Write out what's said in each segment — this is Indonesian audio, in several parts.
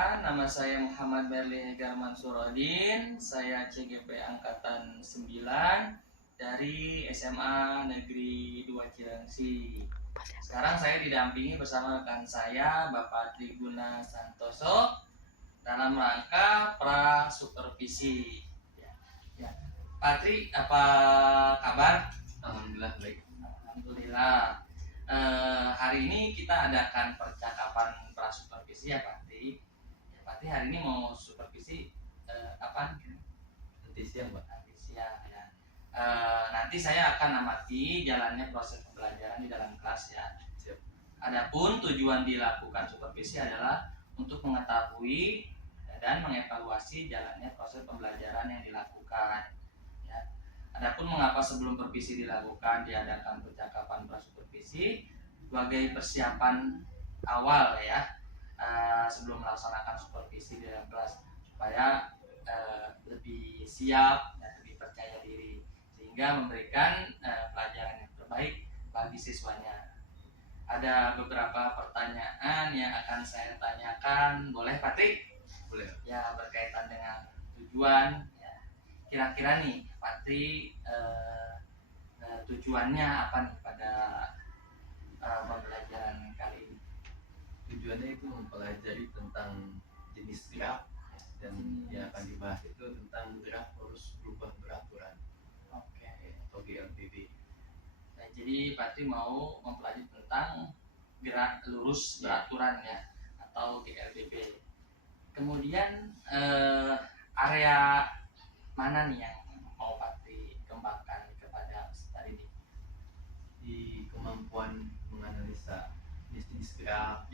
perkenalkan, nama saya Muhammad Berli Hegar Mansurodin. Saya CGP Angkatan 9 dari SMA Negeri 2 Cilengsi. Sekarang saya didampingi bersama rekan saya, Bapak Triguna Santoso, dalam rangka pra-supervisi. Pak Tri, apa kabar? Alhamdulillah baik. Alhamdulillah. Hari ini kita adakan percakapan pra-supervisi ya Pak Tri. Ya, Pak Tri hari ini mau supervisi kapan? Nanti siang Pak. Nanti siang ya. Nanti saya akan amati jalannya proses pembelajaran di dalam kelas ya. Siap. Adapun tujuan dilakukan supervisi adalah untuk mengetahui dan mengevaluasi jalannya proses pembelajaran yang dilakukan. Ya. Adapun mengapa sebelum supervisi dilakukan diadakan percakapan pra-supervisi sebagai persiapan awal ya, sebelum melaksanakan supervisi di dalam kelas supaya lebih siap dan lebih percaya diri sehingga memberikan pelajaran yang terbaik bagi siswanya. Ada beberapa pertanyaan yang akan saya tanyakan, boleh Pak Tri? Boleh. Ya, berkaitan dengan tujuan ya. Kira-kira nih Pak Tri, tujuannya apa nih pada pembelajaran kali ini? Tujuannya itu mempelajari tentang jenis gerak dan yang akan dibahas itu tentang gerak harus berubah beraturan. Oke. Atau GLBB. Nah, jadi Pak Tri mau mempelajari tentang gerak lurus beraturan ya, atau GLBB. Kemudian area mana nih yang mau Pak Tri kembangkan kepada peserta ini? Di kemampuan menganalisa jenis-jenis gerak,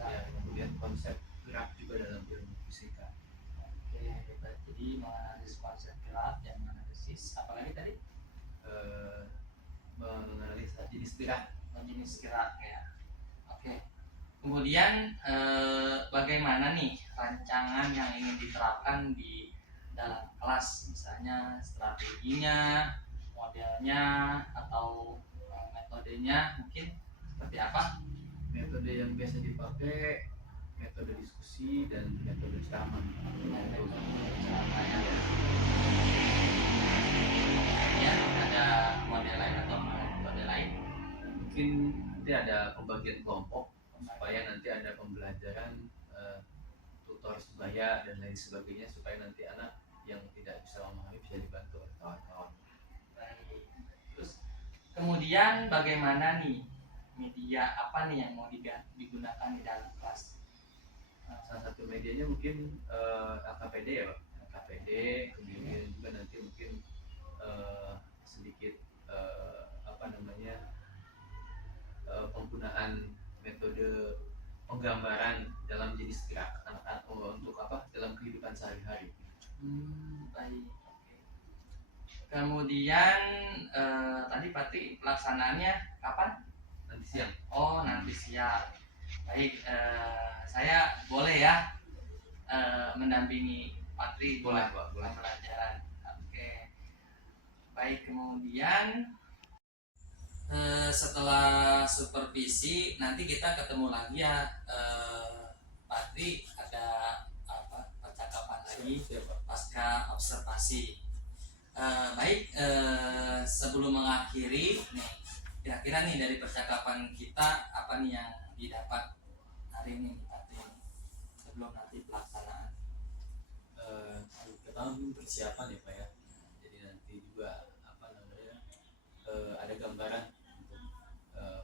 ya, kemudian konsep gerak juga dalam ilmu fisika. Oke, jadi menganalisis konsep gerak dan menganalisis apa lagi tadi? Menganalisa jenis gerak. Jenis gerak ya. Oke. Kemudian bagaimana nih rancangan yang ingin diterapkan di dalam kelas, misalnya strateginya, modelnya, atau metodenya mungkin seperti apa? Metode yang biasa dipakai metode diskusi dan metode ceramah. Ya, ada model lain atau metode lain? Mungkin nanti ada pembagian kelompok supaya nanti ada pembelajaran tutor sebaya dan lain sebagainya supaya nanti anak yang tidak bisa memahami bisa dibantu oleh kawan-kawan. Baik. Terus kemudian bagaimana nih, media apa nih yang mau digunakan di dalam kelas? Salah satu medianya mungkin LKPD ya Pak. LKPD, kemudian juga nanti mungkin sedikit penggunaan metode penggambaran dalam jenis gerak anak-anak untuk dalam kehidupan sehari-hari. Baik. Oke. Kemudian tadi Pati pelaksanaannya kapan? Nanti siang. Oh, nanti siang. Baik, saya boleh ya mendampingi Patri buat pembelajaran. Oke. Baik, kemudian setelah supervisi nanti kita ketemu lagi ya, Patri ada percakapan lagi pasca observasi. Baik, sebelum mengakhiri nih, kira-kira nih dari percakapan kita apa nih yang didapat hari ini Patri sebelum nanti pelaksanaan? Pertama mungkin persiapan ya Pak ya. Jadi nanti juga ada gambaran untuk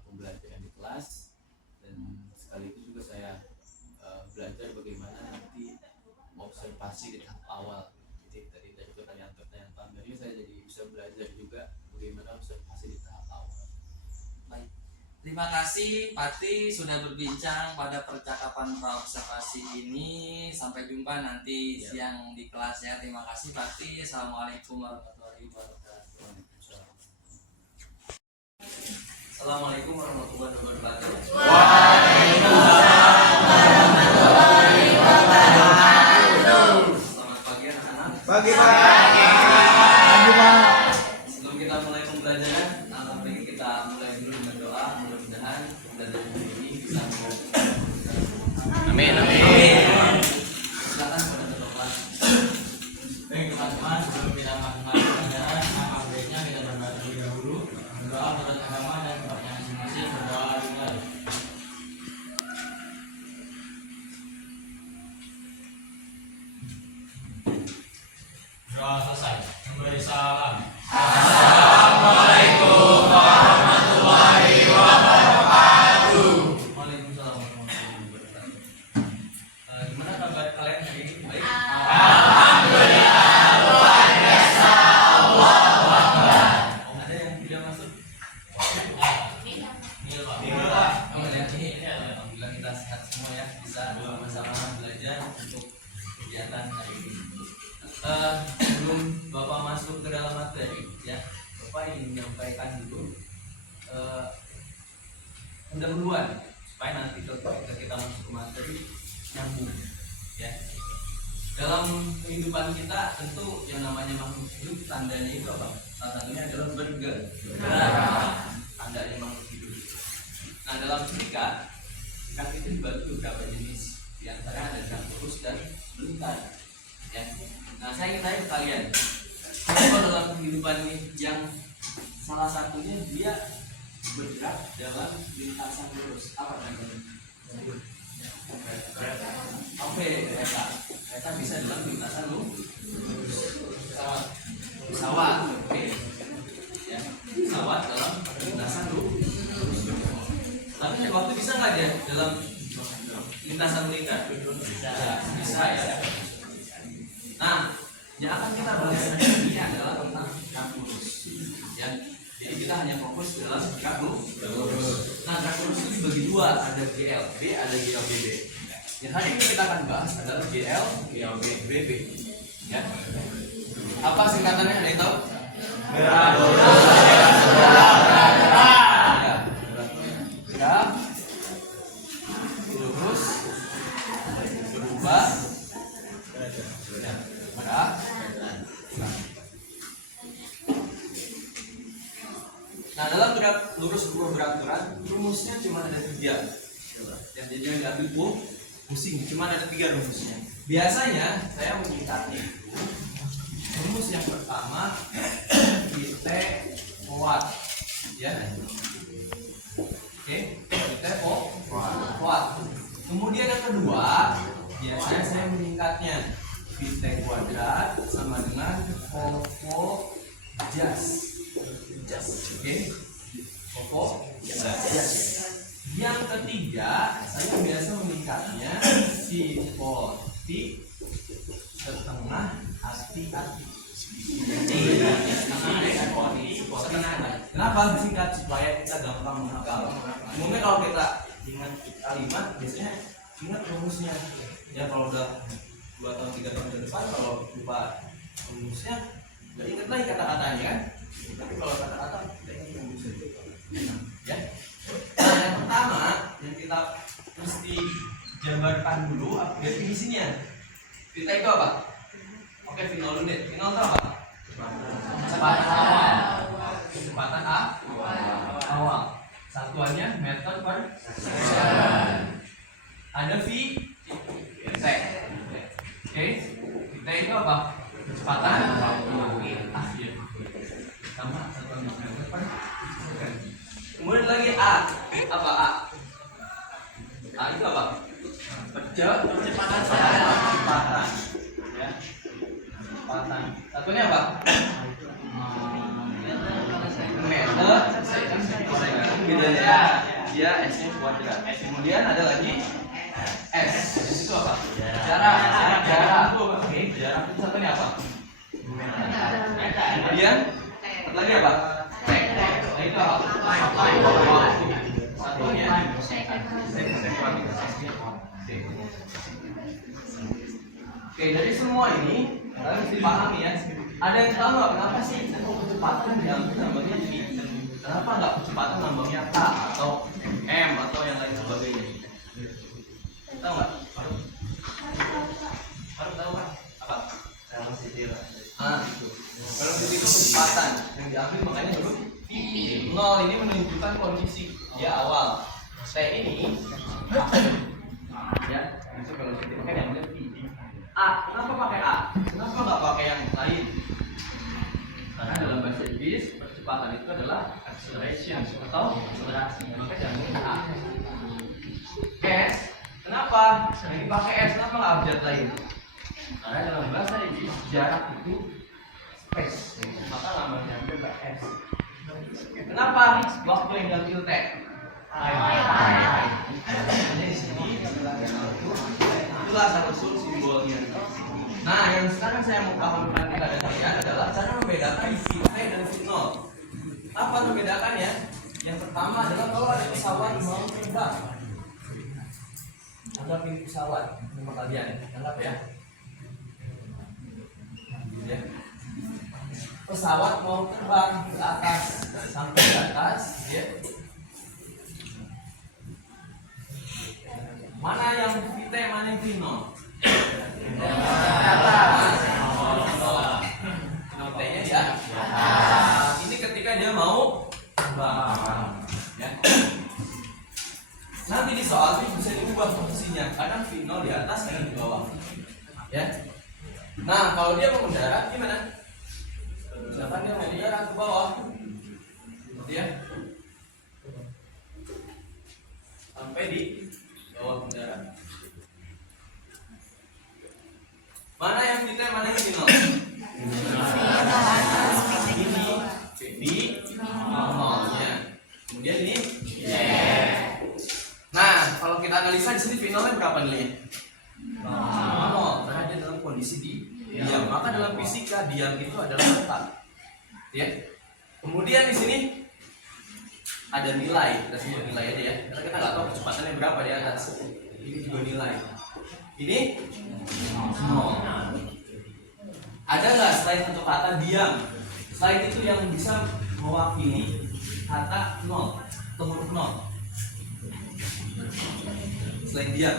pembelajaran di kelas, dan sekaligus juga saya belajar bagaimana nanti observasi di tahap awal. Jadi tadi dari pertanyaan-pertanyaan pamernya saya jadi bisa belajar juga bagaimana observasi di tahap awal. Baik, terima kasih Pati sudah berbincang pada percakapan pra-observasi ini. Sampai jumpa nanti siang di kelas ya. Terima kasih Pati. Assalamualaikum warahmatullahi wabarakatuh. Assalamualaikum warahmatullahi wabarakatuh. Waalaikumsalam warahmatullahi wabarakatuh. Selamat pagi anak-anak. Pagi Pak. Sebelum kita mulai pembelajaran, alhamdulillah kita mulai dulu dengan doa. Mudah-mudahan pembelajaran ini bisa Amin. Doa selesai. Memberi salam. Assalamualaikum warahmatullahi wabarakatuh. Waalaikumsalam warahmatullahi wabarakatuh. Gimana kabar kalian hari ini? Baik? Alhamdulillah luar biasa. Allahu Akbar. Ada yang tidak masuk? Iya, Pak. Oh, ada yang ini. Alhamdulillah kita sehat semua ya. Bisa bersama-sama belajar untuk kegiatan hari ini. Sebelum Bapak masuk ke dalam materi, ya, Bapak ingin menyampaikan dulu pendahuluan supaya nanti ketika kita masuk ke materi nyambung, ya. Dalam kehidupan kita tentu yang namanya makhluk hidup tandanya itu apa? Salah satunya adalah bergerak. Tandanya makhluk hidup. Nah, dalam fisika itu dibagi beberapa jenis. Di antara ada gerak lurus dan melingkar. Ya. Nah, saya ingin tanya ke kalian, kalau dalam kehidupan ini yang salah satunya dia bergerak dalam lintasan lurus, apa namanya? Oke, kereta bisa dalam lintasan lurus. Pesawat, oke. Ya, pesawat dalam lintasan lurus. Tapi waktu bisa nggak dia dalam lintasan melingkar? Bisa ya. Nah, yang akan kita bahas hari ini adalah tentang gerak lurus. Ya, jadi kita hanya fokus dalam gerak lurus. Nah, gerak lurus itu dibagi dua, ada GLB, ada GLBB. Yang hari ini kita akan bahas adalah GL, GLBB. Ya. Apa singkatannya? Ada yang tahu? Gerak Gerak lurus berubah gerak. Nah, dalam gerak lurus berubah gerak rumusnya cuma ada 3. Yang jadi diambil pusing, cuma ada 3 rumusnya. Biasanya saya menyingkatnya itu rumus yang pertama VT kuat, ya. Oke, VT kuat. Kemudian yang kedua, biasanya saya meningkatnya VT kuadrat sama dengan Povo jas. Oke, Povo jas. Yang ketiga, saya biasa meningkatnya Sipoti setengah hati-hati. Kenapa disingkat? Supaya kita gampang menghafal. Umumnya kalau kita ingat kalimat, biasanya ingat rumusnya. Ya, kalau udah 2 tahun 3 tahun ke depan, kalau lupa rumusnya, nggak ingat lagi kata-katanya kan? Tapi kalau kata-kata kita ingat rumusnya. Ya. Nah, yang pertama yang kita mesti jabarkan dulu definisinya. Kita itu apa? Oke, final dulu deh. Final itu apa? Kecepatan awal. Kecepatan awal. Satuannya meter per second. Ada v sec. Oke, kita itu apa? Kecepatan akhir. Sama satuannya meter per second. Kemudian lagi A. Apa A? A itu apa? Percepatan. Ya. Kecepatan. Satunya apa? Meter second. Bedanya dia S-nya kuadrat. Kemudian ada lagi S. S itu apa? Jarak. Oke, jarak itu satunya apa? Kemudian lagi apa? Nah, itu apa? Satunya Oke, dari semua ini kalian mesti pahami ya. Ada yang tahu nggak kenapa sih kecepatan diambil namanya V? Kenapa nggak kecepatan nambahnya K atau M atau yang lain sebagainya? Tahu nggak? Baru tahu kan? Apa? Velocity. Itu. Velocity itu kecepatan yang diambil makanya huruf V. 0 ini menunjukkan kondisi dia awal. T ini ya, itu velocity makanya yang V. A, kenapa pakai A? Kenapa nggak pakai yang lain? Karena dalam bahasa Inggris percepatan itu adalah acceleration atau akselerasi. Maka jangan A. S, kenapa? Lagi pakai S, kenapa nggak abjad lain? Karena dalam bahasa Inggris jarak itu S. Maka lambangnya adalah S. Kenapa waktu yang diambil T? Jadi di sini itulah asal-usul simbolnya. Nah, yang sekarang saya mau pahamkan kepada kalian adalah cara membedakan fit dan fit nol. Apa membedakannya? Yang pertama adalah kalau ada pesawat mau terbang. Anggap ini pesawat nama kalian, anggap ya. Ya. Pesawat mau terbang ke atas sampai ke atas, ya. Mana yang fit, mana yang fit nol? Notenya ya. Ini ketika dia mau terbang. Ya. Nanti di soal ini bisa diubah posisinya. Kadang final di atas, kadang di bawah. Ya. Nah, kalau dia mau mendarat gimana? Misalkan dia mau mendarat ke bawah. Ya. Sampai di bawah mendarat. Mana yang kita, mana yang final? Ini nolnya. Kemudian ini. Nah, kalau kita analisa di sini finalnya berapa nilainya? Nol. Karena dia dalam kondisi diam. Maka dalam fisika diam itu adalah letak. Ya. Kemudian di sini ada nilai. Kita sebut nilai aja ya. Karena kita nggak tahu kecepatannya berapa di atas. Ini juga nilai. Ini nol. Ada nggak selain satu kata diam? Selain itu yang bisa mewakili kata nol atau huruf nol? Selain diam,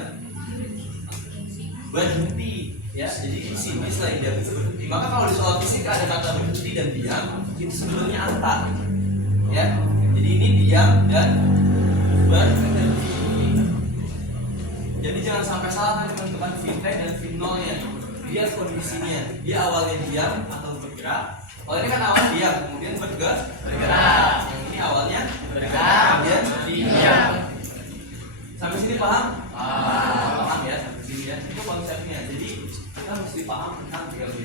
berhenti, ya. Jadi di sini selain diam itu berhenti. Maka kalau di soal fisika ada kata berhenti dan diam, itu sebenarnya angka, ya. Jadi ini diam dan berhenti. Jadi jangan sampai salah teman-teman fit dan fit nolnya. Lihat kondisinya. Dia awalnya diam atau bergerak. Kalau ini kan awal diam, kemudian bergerak. Yang ini awalnya bergerak, kemudian diam. Sampai sini paham? Paham ya, sampai sini ya. Itu konsepnya. Jadi kita mesti paham tentang GLB.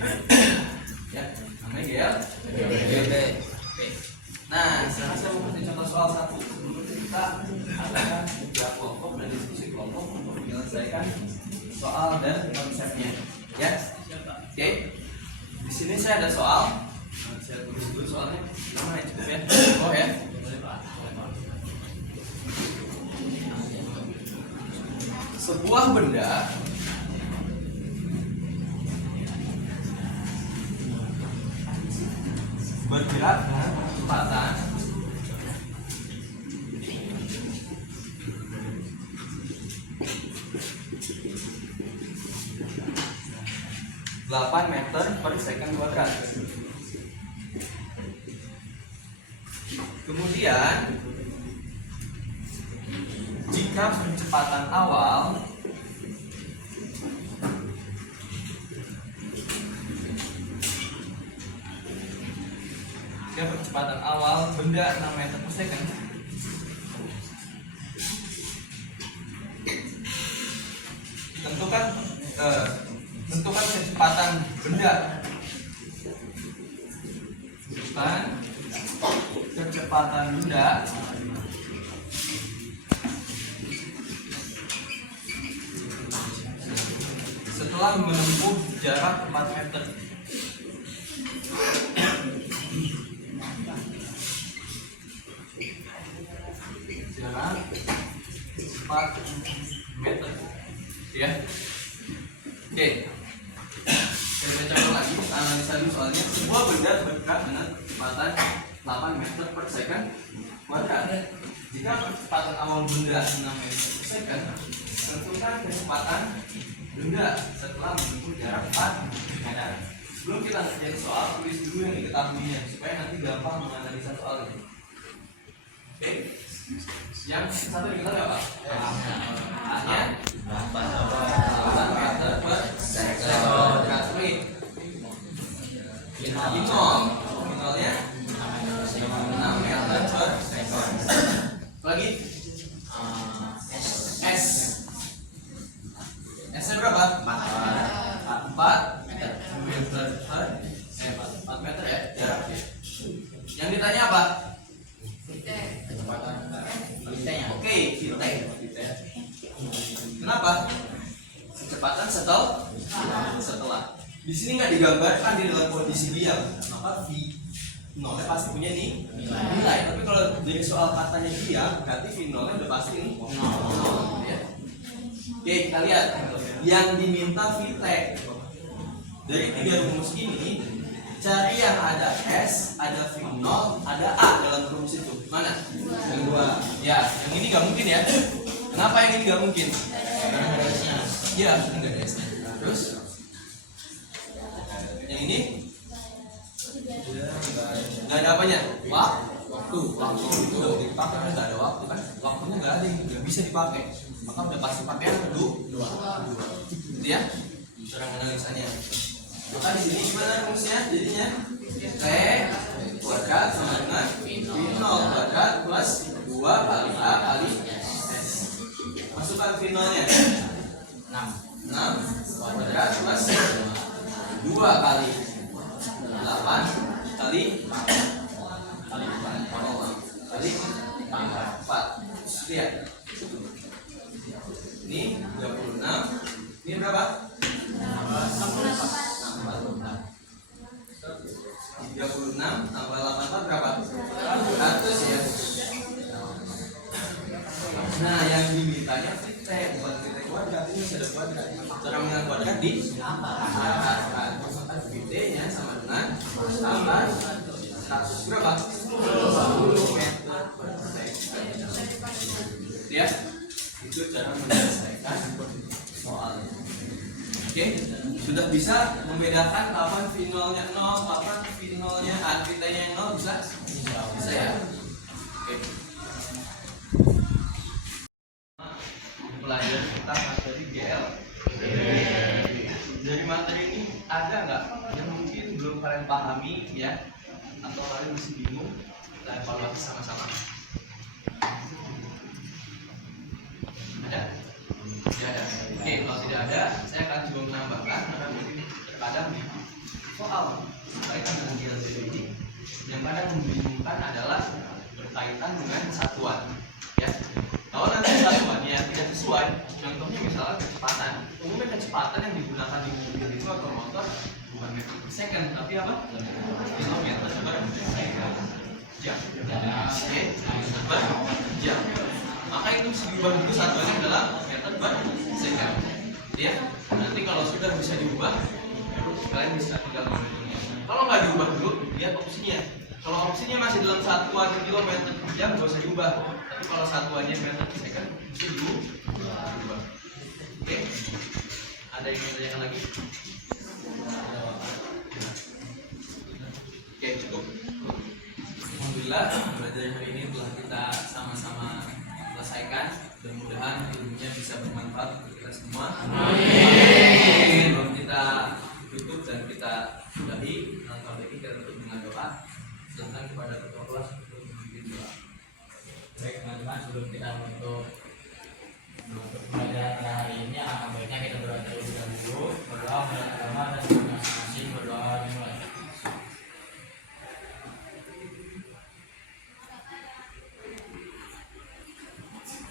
Ya, namanya GLB. Nah, sekarang saya mau kasih contoh soal satu. Sebelum kita akan kerja kelompok dan diskusi kelompok untuk menyelesaikan soal dan konsepnya. Ya, oke. Di sini saya ada soal. Saya tulis dulu soalnya. Nama yang cukup ya. Oh ya. Sebuah benda bergerak dengan kecepatan (8 meter per second kuadrat). Kemudian jika kecepatan awal benda 6 meter per second, tentukan kecepatan benda. Tentukan kecepatan benda setelah menempuh jarak 4 meter. Jarak 4 meter. Ya. Oke. Saya baca lagi, analisa dulu soalnya. Sebuah benda bergerak dengan kecepatan 8 meter per second kuadrat. Jika kecepatan awal benda 6 meter per second, tentukan kecepatan benda setelah menempuh jarak 4 meter. Sebelum kita ngerjain soal, tulis dulu yang diketahuinya supaya nanti gampang menganalisa soal ini. Oke. Yang satu diketahui apa? A-nya 8 meter per second. Inolnya 6 meter per second. Lagi S. S-nya berapa? 4 meter per 4 meter setelah. Di sini nggak digambarkan di dalam kondisi diam, maka V0 pasti punya nih nilai. Tapi kalau dari soal katanya diam, berarti V0 udah pasti nih 0. Ya. Oke, kita lihat yang diminta VTEC. Dari 3 rumus ini, cari yang ada S, ada V0, ada A dalam rumus itu. Mana? Yang 2. Ya, yang ini nggak mungkin ya. Kenapa yang ini nggak mungkin? Karena ada S-nya. Iya, ini nggak ada S-nya. Terus yang ini nggak ada apanya? Waktu itu udah dipakai, nggak ada waktu kan? Waktunya nggak ada, nggak bisa dipakai. Maka udah pasti pakai yang kedua. Gitu ya? Cara menganalisanya. Maka di sini gimana rumusnya? Jadinya T kuadrat sama dengan V0 kuadrat plus 2 kali A kali S. Masukkan V0 nya 6 kuadrat plus 2 kali 8 kali 4. Lihat. Ini 26. Ini berapa? 36 tambah 84 berapa? 100 ya. Nah, yang dimintanya VTEC, bukan VTEC kuadrat. Ini sudah kuadrat. Cara mengenal kuadrat di VT nya sama dengan tambah 100 berapa? 20 meter per second. Ya, itu cara menyelesaikan soalnya. Oke, sudah bisa membedakan kapan V0-nya 0, kapan V0-nya VT-nya yang 0 bisa? Bisa ya. Oke. Pelajaran tentang materi GL. Dari materi ini ada nggak yang mungkin belum kalian pahami ya, atau kalian masih bingung? Kita evaluasi sama-sama. Ada? Tidak ada. Oke, kalau tidak ada, saya akan coba menambahkan karena mungkin terkadang di soal berkaitan dengan GLCD ini yang kadang membingungkan adalah berkaitan dengan satuan. Ya, kalau nanti satuannya tidak sesuai, contohnya misalnya kecepatan. Umumnya kecepatan yang digunakan di mobil itu atau motor bukan meter per second, tapi apa? Kilometer per second. Jam. Oke, per jam. Maka itu bisa diubah dulu satuannya adalah meter per second. Ya, nanti kalau sudah bisa diubah, kalian bisa tinggal menghitungnya. Kalau nggak diubah dulu, lihat opsinya. Kalau opsinya masih dalam satuan kilometer per jam, nggak usah diubah. Tapi kalau satuannya meter per second, bisa diubah. Oke, ada yang mau tanyakan lagi? Oke, cukup. Alhamdulillah, pelajaran hari ini telah kita sama-sama selesaikan. Mudah-mudahan ilmunya bisa bermanfaat untuk kita semua. Amin. Sebelum kita tutup dan kita sudahi, langkah baik kita tutup dengan doa. Silakan kepada ketua kelas untuk memimpin doa. Baik teman-teman, sebelum kita menutup pelajaran pada hari ini, alangkah baiknya kita berdoa terlebih dahulu. Berdoa menurut agama dan masing-masing berdoa dimulai.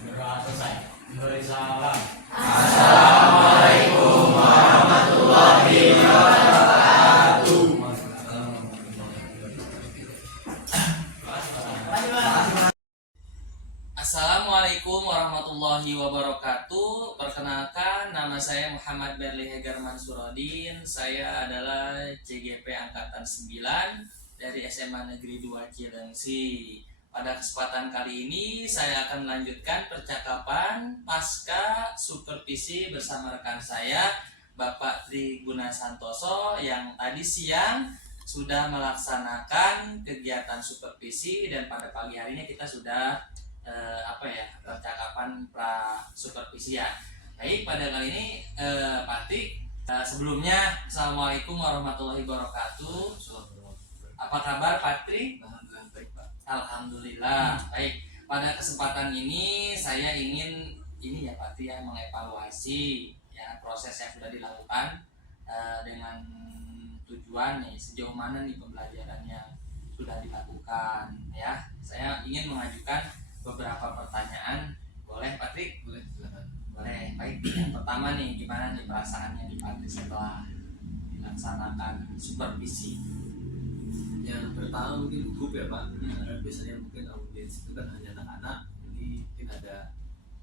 Berdoa selesai. Beri salam. Assalamualaikum warahmatullahi wabarakatuh. Assalamualaikum warahmatullahi wabarakatuh. Perkenalkan, nama saya Muhammad Berli Hegar Mansurodin. Saya adalah CGP Angkatan 9 dari SMA Negeri 2 Cilengsi. Pada kesempatan kali ini saya akan melanjutkan percakapan pasca supervisi bersama rekan saya Bapak Tri Guna Santoso yang tadi siang sudah melaksanakan kegiatan supervisi dan pada pagi harinya kita sudah percakapan pra supervisian. Baik, pada kali ini Pak Tri, sebelumnya Assalamualaikum warahmatullahi wabarakatuh. Apa kabar Pak Tri? Alhamdulillah. Baik, pada kesempatan ini saya ingin ya Pak Tri mengevaluasi ya proses yang sudah dilakukan dengan tujuan nih sejauh mana nih pembelajaran yang sudah dilakukan ya. Saya ingin mengajukan beberapa pertanyaan. Boleh Pak Tri? Boleh, silakan. Boleh. Baik, yang pertama nih, gimana nih perasaannya di Patri setelah dilaksanakan supervisi? Yang pertama mungkin gugup ya Pak, karena biasanya mungkin audiens itu kan hanya anak-anak, jadi mungkin ada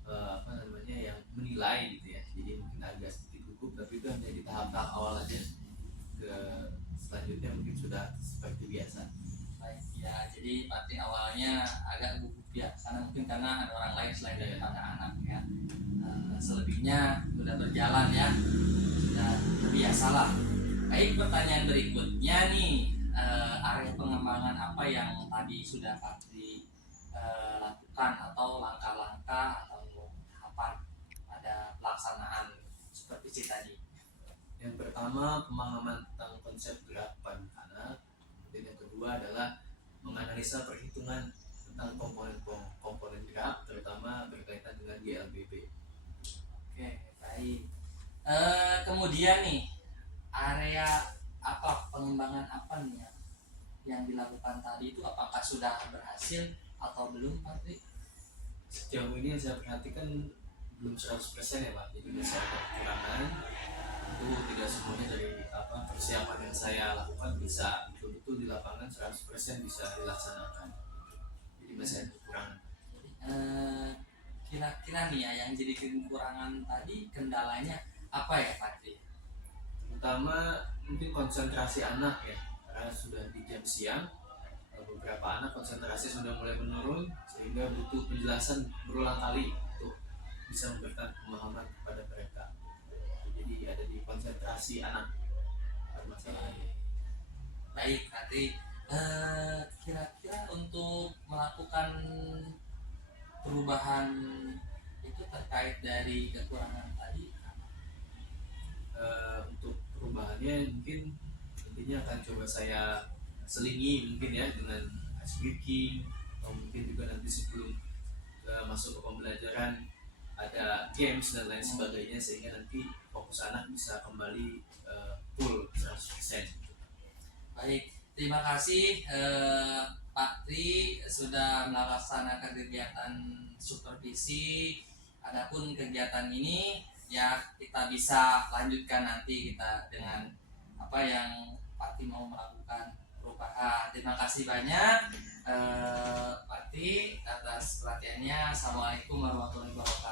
apa namanya yang menilai gitu ya, jadi mungkin agak sedikit gugup, tapi itu hanya di tahap-tahap awal aja. Ke selanjutnya mungkin sudah seperti biasa. Baik, ya jadi Patri awalnya agak gugup ya, karena mungkin karena ada orang lain selain daripada anak ya. Selebihnya sudah berjalan ya, sudah terbiasa lah. Baik, pertanyaan berikutnya nih, area pengembangan apa yang tadi sudah Patri lakukan atau langkah-langkah atau tahapan pada pelaksanaan supervisi tadi? Yang pertama pemahaman tentang konsep gerak anak, kemudian yang kedua adalah menganalisa perhitungan tentang komponen gerak, terutama berkaitan dengan GLBB. Oke, baik. Kemudian nih, area apa pengembangan apa nih yang dilakukan tadi itu apakah sudah berhasil atau belum, Patri? Sejauh ini yang saya perhatikan belum 100% ya Pak, jadi masih ada kekurangan. Itu tidak semuanya dari persiapan yang saya lakukan bisa betul-betul di lapangan 100% bisa dilaksanakan, jadi masih ada kekurangan. Kira-kira nih ya yang jadi kekurangan tadi kendalanya apa ya, Patri? Terutama mungkin konsentrasi anak ya, karena sudah di jam siang, beberapa anak konsentrasi sudah mulai menurun sehingga butuh penjelasan berulang kali untuk bisa memberikan pemahaman kepada mereka. Jadi ada di konsentrasi anak permasalahannya. Baik, Patri. Kira-kira untuk melakukan perubahan itu terkait dari kekurangan tadi Untuk perubahannya mungkin nantinya akan coba saya selingi mungkin ya dengan ice breaking, atau mungkin juga nanti sebelum masuk ke pembelajaran ada games dan lain sebagainya, sehingga nanti fokus anak bisa kembali full 100%. Baik, terima kasih Pak Tri sudah melaksanakan kegiatan supervisi. Adapun kegiatan ini ya kita bisa lanjutkan nanti kita dengan apa yang Pak Tri mau melakukan perubahan. Terima kasih banyak Pak Tri atas perhatiannya. Assalamualaikum warahmatullahi wabarakatuh.